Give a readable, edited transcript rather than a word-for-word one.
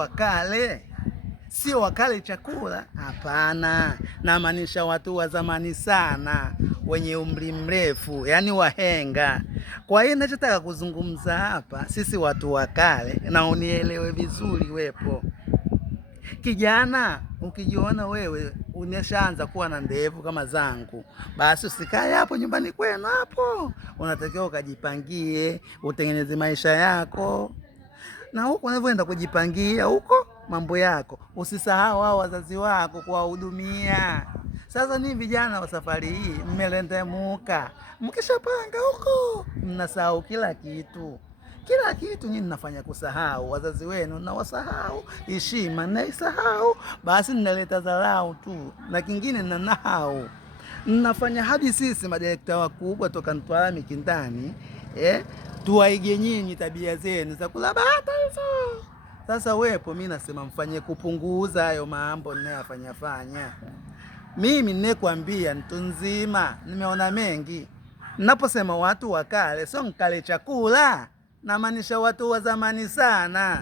Wakale sio wakale chakula, hapana. Namaanisha watu wa zamani sana, wenye umri mrefu, yani wahenga. Kwa hiyo ninachotaka kuzungumza hapa, sisi watu wakale, na unielewe vizuri wepo kijana. Ukijiona wewe umeshaanza kuwa na ndevu kama zangu, basi usikae hapo nyumbani kwenu hapo. Unatakiwa ukajipangie, utengeneze maisha yako, na huko unavyoenda kujipangia huko mambo yako, usisahau hao wazazi wako kuwahudumia. Sasa ni vijana wa safari hii mmelendemuka, mkishapanga huko mnasahau kila kitu. Kila kitu nyinyi mnafanya kusahau wazazi wenu, na wasahau heshima na isahau, basi mnaleta dharau tu, na kingine na nahau mnafanya hadi sisi madirekta wakubwa toka Mtwara Mikindani tuwaige nyinyi tabia zenu za kula bata hizo. Sasa wepo, mimi nasema mfanye kupunguza hayo mambo ninayofanya. Mimi ninekwambia mtu nzima, nimeona mengi. Ninaposema watu wakale sio mkale chakula, namaanisha watu wa zamani sana.